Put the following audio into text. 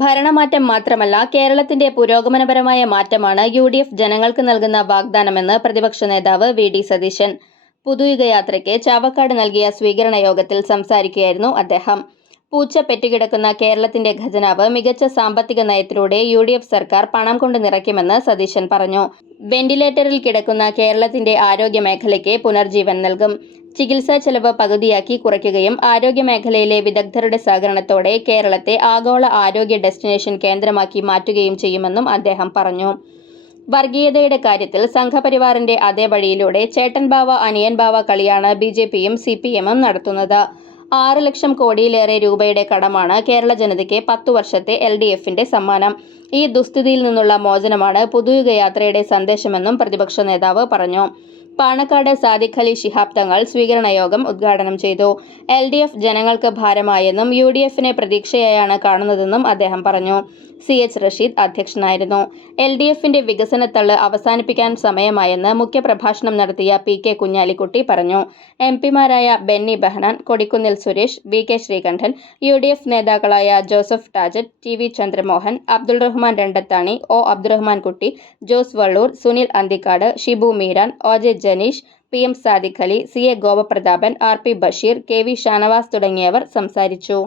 ഭരണമാറ്റം മാത്രമല്ല, കേരളത്തിന്റെ പുരോഗമനപരമായ മാറ്റമാണ് UDF ജനങ്ങൾക്ക് നൽകുന്ന വാഗ്ദാനമെന്ന് പ്രതിപക്ഷ നേതാവ് VD സതീശൻ. പുതുയുഗയാത്രയ്ക്ക് ചാവക്കാട് നൽകിയ സ്വീകരണ യോഗത്തിൽ സംസാരിക്കുകയായിരുന്നു അദ്ദേഹം. പൂച്ച പെറ്റുകിടക്കുന്ന കേരളത്തിന്റെ ഖജനാവ് മികച്ച സാമ്പത്തിക നയത്തിലൂടെ UDF സർക്കാർ പണം കൊണ്ട് നിറയ്ക്കുമെന്ന് സതീശൻ പറഞ്ഞു. വെന്റിലേറ്ററിൽ കിടക്കുന്ന കേരളത്തിന്റെ ആരോഗ്യ മേഖലയ്ക്ക് പുനർജീവൻ നൽകും. ചികിത്സാ ചെലവ് പകുതിയാക്കി കുറയ്ക്കുകയും ആരോഗ്യമേഖലയിലെ വിദഗ്ധരുടെ സഹകരണത്തോടെ കേരളത്തെ ആഗോള ആരോഗ്യ ഡെസ്റ്റിനേഷൻ കേന്ദ്രമാക്കി മാറ്റുകയും ചെയ്യുമെന്നും അദ്ദേഹം പറഞ്ഞു. വർഗീയതയുടെ കാര്യത്തിൽ സംഘപരിവാറിന്റെ അതേ വഴിയിലൂടെ ചേട്ടൻ ബാവ അനിയൻ ബാവ കളിയാണ് BJPയും CPMും നടത്തുന്നത്. 6 ലക്ഷം കോടിയിലേറെ രൂപയുടെ കടമാണ് കേരള ജനതയ്ക്ക് 10 വർഷത്തെ LDFന്റെ സമ്മാനം. ഈ ദുസ്ഥിതിയിൽ നിന്നുള്ള മോചനമാണ് പുതുയുഗയാത്രയുടെ സന്ദേശമെന്നും പ്രതിപക്ഷ നേതാവ് പറഞ്ഞു. പാണക്കാട് സാദിഖ് അലി ശിഹാബ് തങ്ങൾ സ്വീകരണ യോഗം ഉദ്ഘാടനം ചെയ്തു. LDF ജനങ്ങൾക്ക് ഭാരമായെന്നും UDFനെ പ്രതീക്ഷയായാണ് കാണുന്നതെന്നും അദ്ദേഹം പറഞ്ഞു. CH റഷീദ് അധ്യക്ഷനായിരുന്നു. LDFന്റെ വികസനത്തള്ള് അവസാനിപ്പിക്കാൻ സമയമായെന്ന് മുഖ്യപ്രഭാഷണം നടത്തിയ PK കുഞ്ഞാലിക്കുട്ടി പറഞ്ഞു. MPമാരായ ബെന്നി ബെഹനാൻ, കൊടിക്കുന്നിൽ സുരേഷ്, VK ശ്രീകണ്ഠൻ, UDF നേതാക്കളായ Joseph ടാജറ്റ്, TV Chandramohan, Abdul Rahman Randathani, O Abdurahman കുട്ടി, Jose Vallur, Sunil Anthikad, Shibu Meeran, OJ Janeesh, PM Sadiq Ali, CA Gopaprathapan, RP Basheer, KV Shanavas തുടങ്ങിയവർ സംസാരിച്ചു.